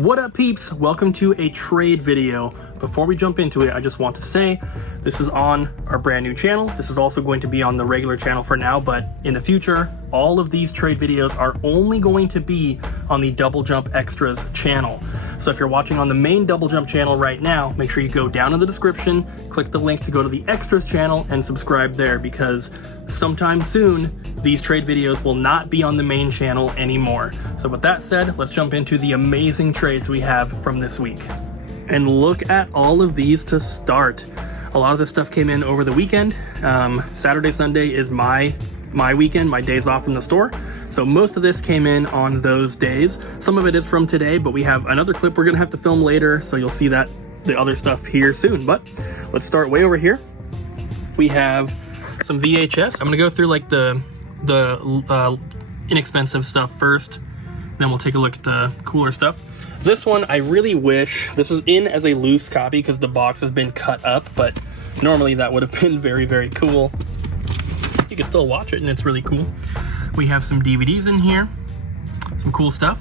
What up, peeps? Welcome to a trade video. Before we jump into it, I just want to say this is on our brand new channel. This is also going to be on the regular channel for now, but in the future, all of these trade videos are only going to be on the Double Jump Extras channel. So if you're watching on the main Double Jump channel right now, make sure you go down in the description, click the link to go to the Extras channel and subscribe there, because sometime soon, these trade videos will not be on the main channel anymore. So with that said, let's jump into the amazing trades we have from this week. And look at all of these to start. A lot of this stuff came in over the weekend. Saturday, Sunday is my weekend, my days off from the store. So most of this came in on those days. Some of it is from today, but we have another clip we're gonna have to film later, so you'll see that the other stuff here soon. But let's start way over here. We have some VHS. I'm gonna go through like the inexpensive stuff first, then we'll take a look at the cooler stuff. This one, I really wish, this is in as a loose copy because the box has been cut up, but normally that would have been very, very cool. You can still watch it and it's really cool. We have some DVDs in here, some cool stuff.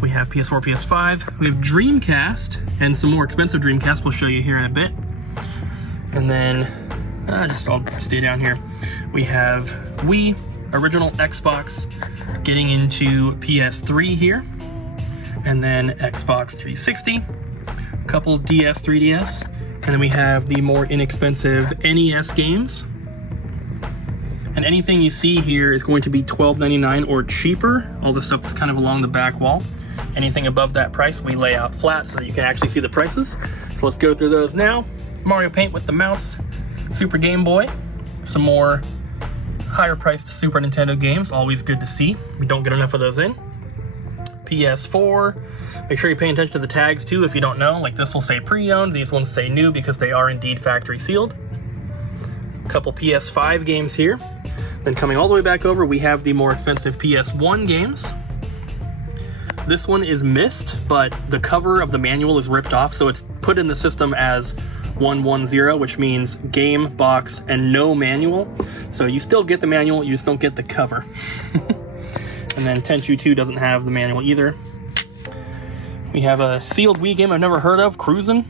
We have PS4, PS5, we have Dreamcast, and some more expensive Dreamcast we'll show you here in a bit. And then, I'll stay down here. We have Wii, original Xbox, getting into PS3 here, and then Xbox 360, a couple DS, 3DS, and then we have the more inexpensive NES games. And anything you see here is going to be $12.99 or cheaper, all the stuff that's kind of along the back wall. Anything above that price we lay out flat so that you can actually see the prices. So let's go through those now. Mario Paint with the mouse, Super Game Boy, some more higher priced Super Nintendo games, always good to see. We don't get enough of those in. PS4, make sure you're paying attention to the tags too if you don't know. Like this will say pre-owned, these ones say new because they are indeed factory sealed. A couple PS5 games here. Then coming all the way back over, we have the more expensive PS1 games. This one is missed, but the cover of the manual is ripped off, so it's put in the system as 110, which means game, box, and no manual. So you still get the manual, you just don't get the cover. And then Tenchu 2 doesn't have the manual either. We have a sealed Wii game I've never heard of, Cruisin'.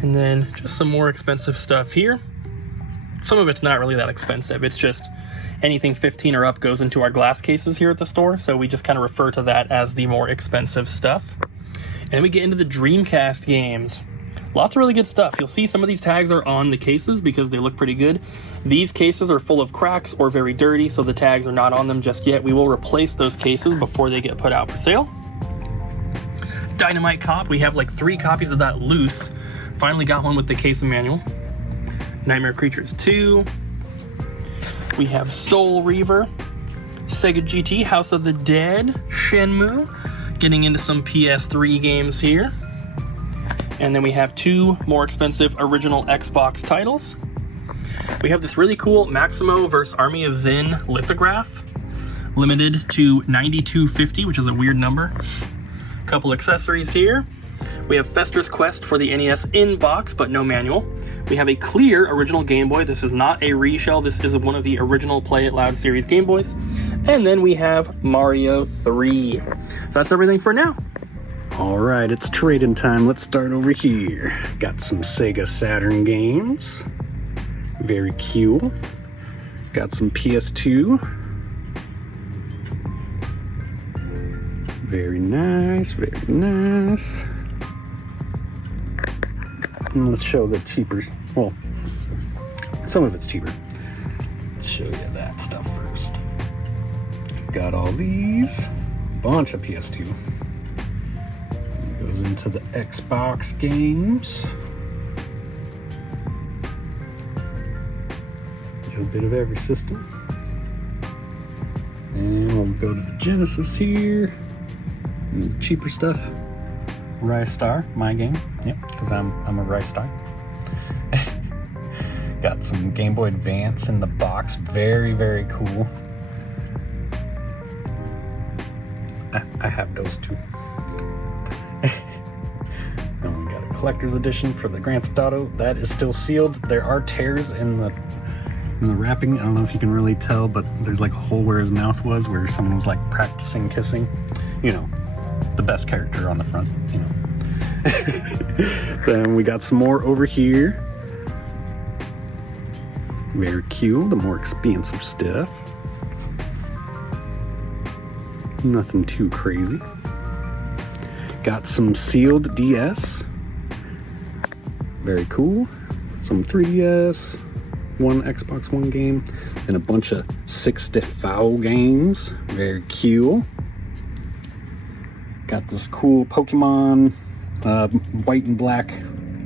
And then just some more expensive stuff here. Some of it's not really that expensive, it's just anything 15 or up goes into our glass cases here at the store, so we just kind of refer to that as the more expensive stuff. And we get into the Dreamcast games. Lots of really good stuff. You'll see some of these tags are on the cases because they look pretty good. These cases are full of cracks or very dirty, so the tags are not on them just yet. We will replace those cases before they get put out for sale. Dynamite Cop, we have like 3 copies of that loose. Finally got one with the case and manual. Nightmare Creatures 2. We have Soul Reaver, Sega GT, House of the Dead, Shenmue. Getting into some PS3 games here. And then we have 2 more expensive original Xbox titles. We have this really cool Maximo vs. Army of Zin lithograph, limited to 9250, which is a weird number. A couple accessories here. We have Fester's Quest for the NES in box, but no manual. We have a clear original Game Boy. This is not a reshell. This is one of the original Play It Loud series Game Boys. And then we have Mario 3. So that's everything for now. All right, it's trading time. Let's start over here. Got some Sega Saturn games. Very cute. Got some PS2. Very nice, very nice. And let's show the cheaper. Well, some of it's cheaper. Let's show you that stuff first. Got all these. Bunch of PS2. Goes into the Xbox games. A little bit of every system. And we'll go to the Genesis here. And cheaper stuff. Rise Star, my game. Yep, because I'm a Rise Star. Got some Game Boy Advance in the box. Very, very cool. I have those too. And we got a collector's edition for the Grand Theft Auto. That is still sealed. There are tears in the wrapping. I don't know if you can really tell, but there's like a hole where his mouth was, where someone was like practicing kissing. You know, the best character on the front, you know. Then we got some more over here. Very cute, the more expensive stuff. Nothing too crazy. Got some sealed DS. Very cool. Some 3DS, one Xbox One game, and a bunch of 64 games. Very cute. Got this cool Pokemon white and black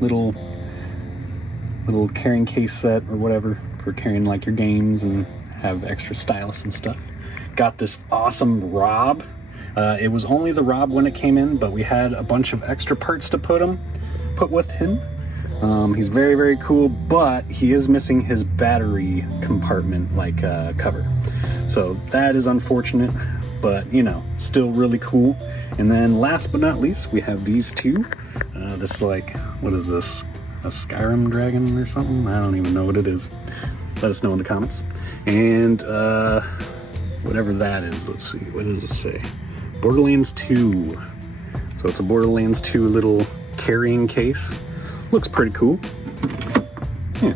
little carrying case set or whatever for carrying like your games and have extra stylus and stuff. Got this awesome Rob. It was only the Rob when it came in, but we had a bunch of extra parts to put with him. He's very, very cool, but he is missing his battery compartment cover. So that is unfortunate, but you know, still really cool. And then last but not least, we have these two. This is like, what is this? A Skyrim dragon or something? I don't even know what it is. Let us know in the comments. And whatever that is, let's see, what does it say? Borderlands 2. So it's a Borderlands 2 little carrying case. Looks pretty cool. Yeah,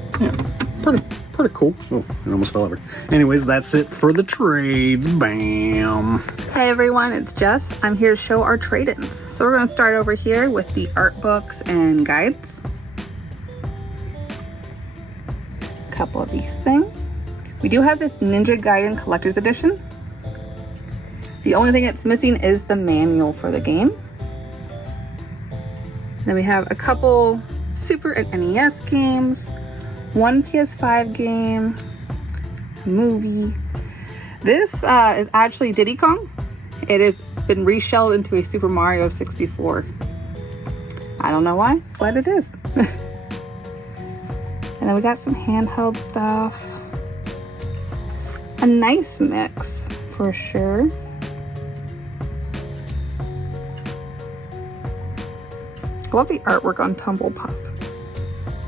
pretty cool. Oh, it almost fell over. Anyways, that's it for the trades. Bam. Hey everyone, it's Jess. I'm here to show our trade-ins. So we're going to start over here with the art books and guides. A couple of these things. We do have this Ninja Gaiden Collector's Edition. The only thing it's missing is the manual for the game. Then we have a couple Super and NES games, one PS5 game, a movie. This is actually Diddy Kong. It has been reshelled into a Super Mario 64. I don't know why, but it is. And then we got some handheld stuff. A nice mix for sure. I love the artwork on Tumble Pop.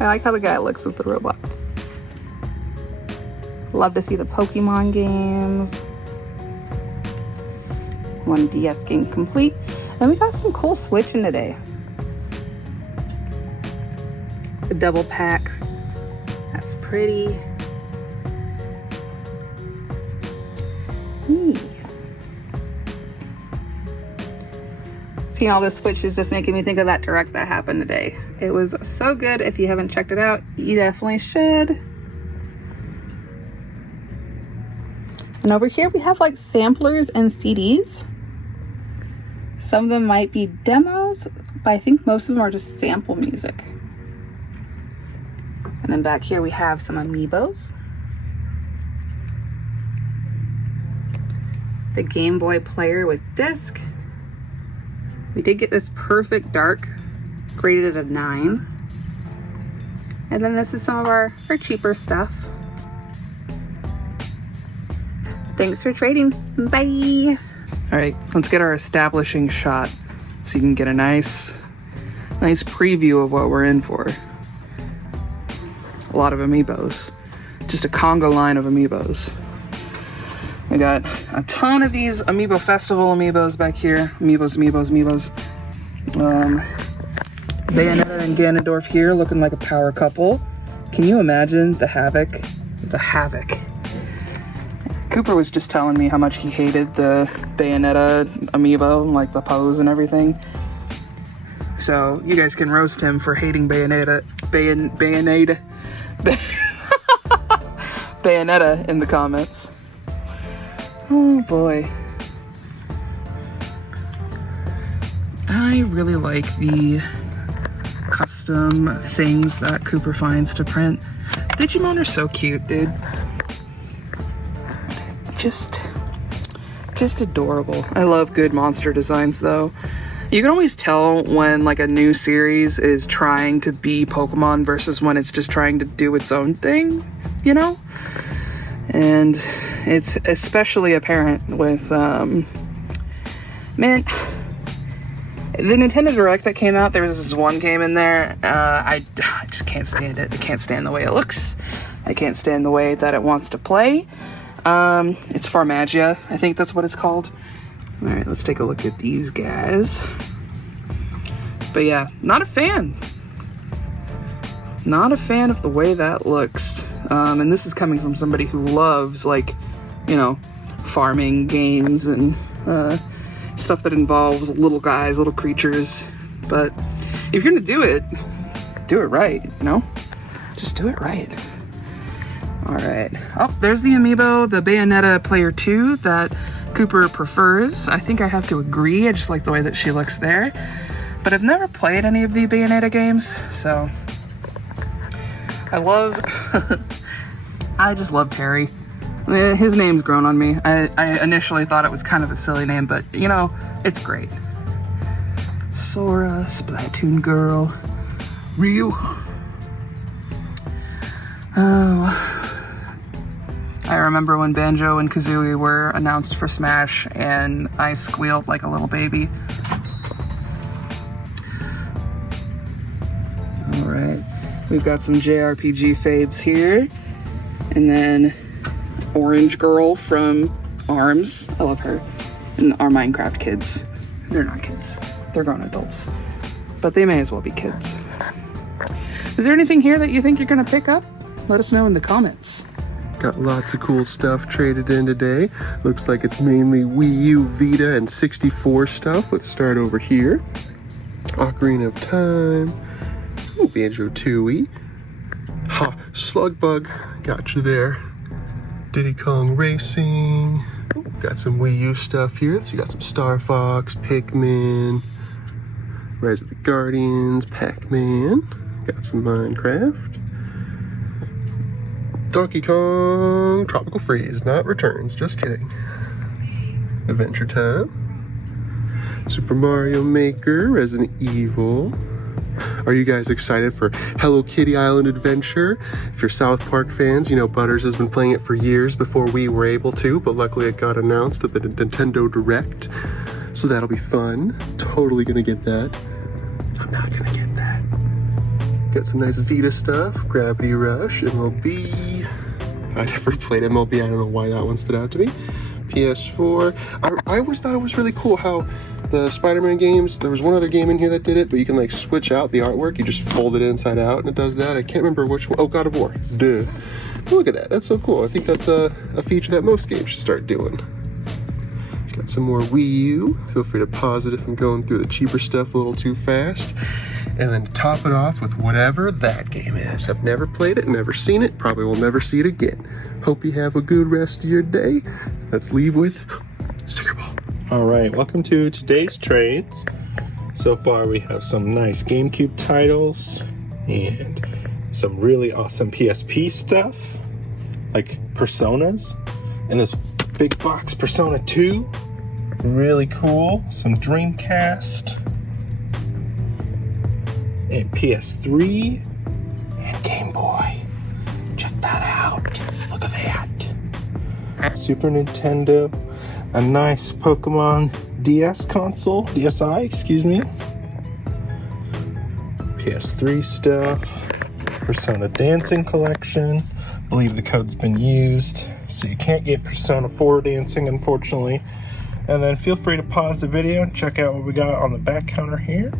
I like how the guy looks at the robots. Love to see the Pokemon games. One DS game complete. Then we got some cool Switching today. The double pack. That's pretty. Seeing all the Switch is just making me think of that direct that happened today. It was so good. If you haven't checked it out, you definitely should. And over here we have like samplers and CDs. Some of them might be demos, but I think most of them are just sample music. And then back here we have some Amiibos. The Game Boy player with disc. We did get this Perfect Dark, graded at a 9. And then this is some of our cheaper stuff. Thanks for trading. Bye. All right, let's get our establishing shot so you can get a nice preview of what we're in for. A lot of Amiibos. Just a Congo line of Amiibos. I got a ton of these Amiibo Festival Amiibos back here. Amiibos. Bayonetta and Ganondorf here looking like a power couple. Can you imagine the havoc? The havoc. Cooper was just telling me how much he hated the Bayonetta Amiibo, like the pose and everything. So you guys can roast him for hating Bayonetta in the comments. Oh boy. I really like the custom things that Cooper finds to print. Digimon are so cute, dude. Just adorable. I love good monster designs though. You can always tell when like a new series is trying to be Pokemon versus when it's just trying to do its own thing, you know? And it's especially apparent with, man, the Nintendo Direct that came out, there was this one game in there, I just can't stand it. I can't stand the way it looks. I can't stand the way that it wants to play. It's Farmagia, I think that's what it's called. All right, let's take a look at these guys. But yeah, not a fan. Not a fan of the way that looks. And this is coming from somebody who loves, like, you know, farming games and stuff that involves little guys, little creatures. But if you're gonna do it right, you know? Just do it right. All right. Oh, there's the Amiibo, the Bayonetta Player 2 that Cooper prefers. I think I have to agree. I just like the way that she looks there. But I've never played any of the Bayonetta games, so I just love Terry. His name's grown on me. I initially thought it was kind of a silly name, but you know, it's great. Sora, Splatoon Girl, Ryu. Oh, I remember when Banjo and Kazooie were announced for Smash, and I squealed like a little baby. All right, we've got some JRPG faves here, and then Orange Girl from ARMS. I love her. And our Minecraft kids. They're not kids. They're grown adults. But they may as well be kids. Is there anything here that you think you're going to pick up? Let us know in the comments. Got lots of cool stuff traded in today. Looks like it's mainly Wii U, Vita, and 64 stuff. Let's start over here. Ocarina of Time. Ooh, Banjo Tooie. Ha, Slugbug. Got you there. Diddy Kong Racing. Ooh, got some Wii U stuff here. So you got some Star Fox, Pikmin, Rise of the Guardians, Pac-Man. Got some Minecraft. Donkey Kong Tropical Freeze, not Returns, just kidding. Adventure Time. Super Mario Maker, Resident Evil. Are you guys excited for Hello Kitty Island Adventure? If you're South Park fans, you know Butters has been playing it for years before we were able to, but luckily it got announced at the Nintendo Direct. So that'll be fun. Totally gonna get that. I'm not gonna get that. Got some nice Vita stuff. Gravity Rush, MLB. I never played MLB, I don't know why that one stood out to me. PS4. I always thought it was really cool how the Spider-Man games, there was one other game in here that did it, but you can like switch out the artwork. You just fold it inside out and it does that. I can't remember which one. Oh, God of War. Duh. But look at that. That's so cool. I think that's a feature that most games should start doing. Got some more Wii U. Feel free to pause it if I'm going through the cheaper stuff a little too fast. And then top it off with whatever that game is. I've never played it, never seen it, probably will never see it again. Hope you have a good rest of your day. Let's leave with Sticker Ball. All right, welcome to today's trades. So far we have some nice GameCube titles and some really awesome PSP stuff, like Personas, and this big box Persona 2, really cool. Some Dreamcast, and PS3, and Game Boy. Check that out. Look at that. Super Nintendo, a nice Pokemon DS console, DSi, excuse me. PS3 stuff, Persona Dancing Collection. I believe the code's been used, so you can't get Persona 4 Dancing, unfortunately. And then feel free to pause the video and check out what we got on the back counter here.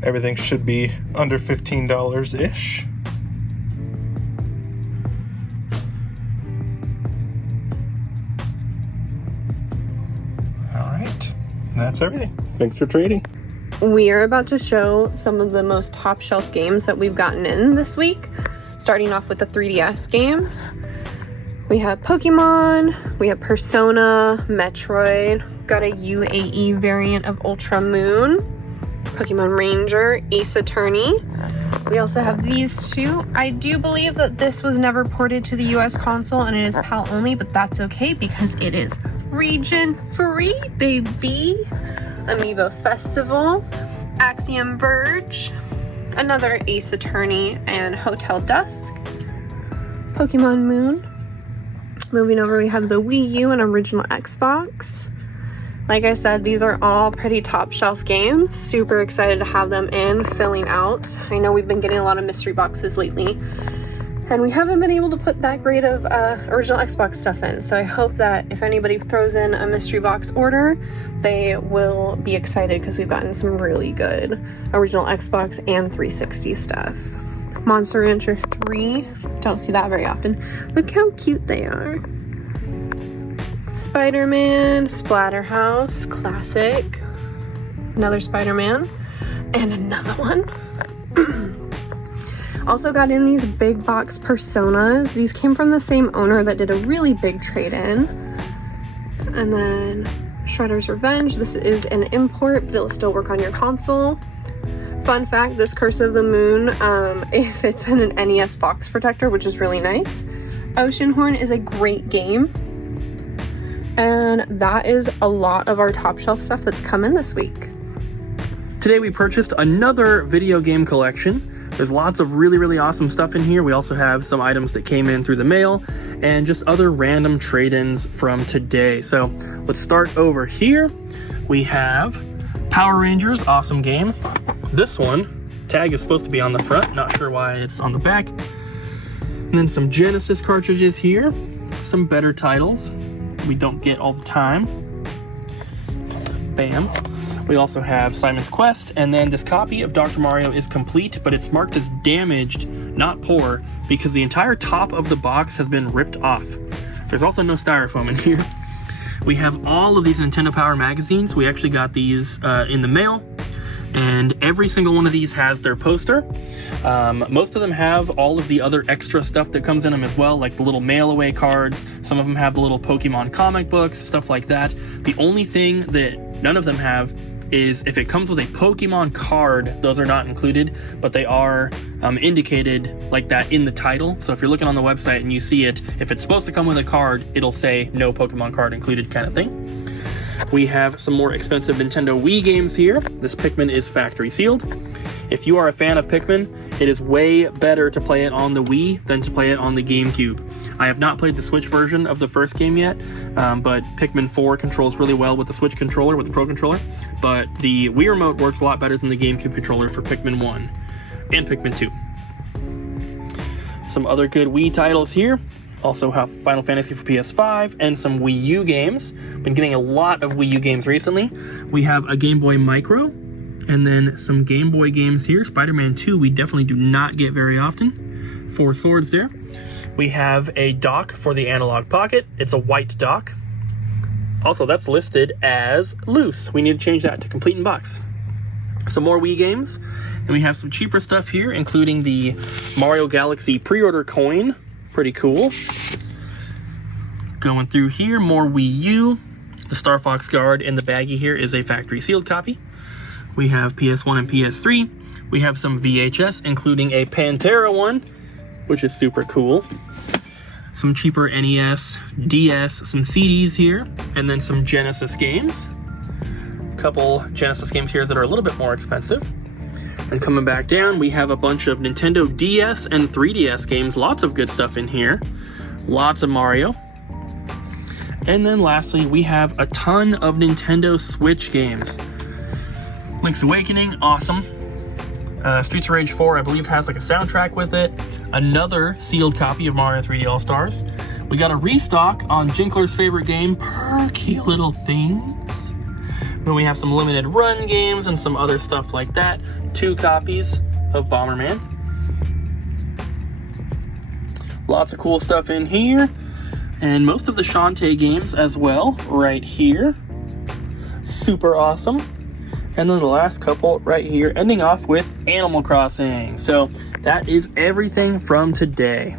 Everything should be under $15-ish. All right, that's everything. Thanks for trading. We are about to show some of the most top shelf games that we've gotten in this week, starting off with the 3DS games. We have Pokemon, we have Persona, Metroid, got a UAE variant of Ultra Moon, Pokemon Ranger, Ace Attorney. We also have these two. I do believe that this was never ported to the US console and it is PAL only, but that's okay because it is region free, baby. Amiibo Festival, Axiom Verge, another Ace Attorney, and Hotel Dusk, Pokemon Moon. Moving over, we have the Wii U and original Xbox. Like I said, these are all pretty top shelf games. Super excited to have them in, filling out. I know we've been getting a lot of mystery boxes lately. And we haven't been able to put that great of original Xbox stuff in, so I hope that if anybody throws in a mystery box order, they will be excited because we've gotten some really good original Xbox and 360 stuff. Monster Rancher 3, don't see that very often. Look how cute they are. Spider-Man, Splatterhouse, classic. Another Spider-Man, and another one. Also got in these big box Personas. These came from the same owner that did a really big trade-in. And then Shredder's Revenge. This is an import, but it'll still work on your console. Fun fact, this Curse of the Moon, if it's in an NES box protector, which is really nice. Oceanhorn is a great game. And that is a lot of our top shelf stuff that's come in this week. Today we purchased another video game collection. There's lots of really, really awesome stuff in here. We also have some items that came in through the mail and just other random trade-ins from today. So let's start over here. We have Power Rangers, awesome game. This one, tag is supposed to be on the front, not sure why it's on the back. And then some Genesis cartridges here, some better titles we don't get all the time. Bam. We also have Simon's Quest, and then this copy of Dr. Mario is complete, but it's marked as damaged, not poor, because the entire top of the box has been ripped off. There's also no styrofoam in here. We have all of these Nintendo Power magazines. We actually got these in the mail, and every single one of these has their poster. Most of them have all of the other extra stuff that comes in them as well, like the little mail away cards. Some of them have the little Pokemon comic books, stuff like that. The only thing that none of them have is if it comes with a Pokemon card, those are not included, but they are indicated like that in the title. So if you're looking on the website and you see it, if it's supposed to come with a card, it'll say no Pokemon card included kind of thing. We have some more expensive Nintendo Wii games here. This Pikmin is factory sealed. If you are a fan of Pikmin, it is way better to play it on the Wii than to play it on the GameCube. I have not played the Switch version of the first game yet, but Pikmin 4 controls really well with the Switch controller, with the Pro controller, but the Wii Remote works a lot better than the GameCube controller for Pikmin 1 and Pikmin 2. Some other good Wii titles here. Also have Final Fantasy for PS5 and some Wii U games. Been getting a lot of Wii U games recently. We have a Game Boy Micro, and then some Game Boy games here. Spider-Man 2 we definitely do not get very often. 4 swords there. We have a dock for the Analog Pocket. It's a white dock. Also, that's listed as loose. We need to change that to complete in box. Some more Wii games. And we have some cheaper stuff here, including the Mario Galaxy pre-order coin. Pretty cool. Going through here, more Wii U. The Star Fox Guard in the baggie here is a factory sealed copy. We have PS1 and PS3. We have some VHS, including a Pantera one, which is super cool. Some cheaper NES, DS, some CDs here, and then some Genesis games. A couple Genesis games here that are a little bit more expensive. And coming back down, we have a bunch of Nintendo DS and 3DS games. Lots of good stuff in here. Lots of Mario. And then lastly, we have a ton of Nintendo Switch games. Link's Awakening, awesome. Streets of Rage 4, I believe, has like a soundtrack with it. Another sealed copy of Mario 3D All-Stars. We got a restock on Jinkler's favorite game, Perky Little Things. Then we have some limited run games and some other stuff like that. 2 copies of Bomberman. Lots of cool stuff in here. And most of the Shantae games as well, right here. Super awesome. And then the last couple right here, ending off with Animal Crossing. So that is everything from today.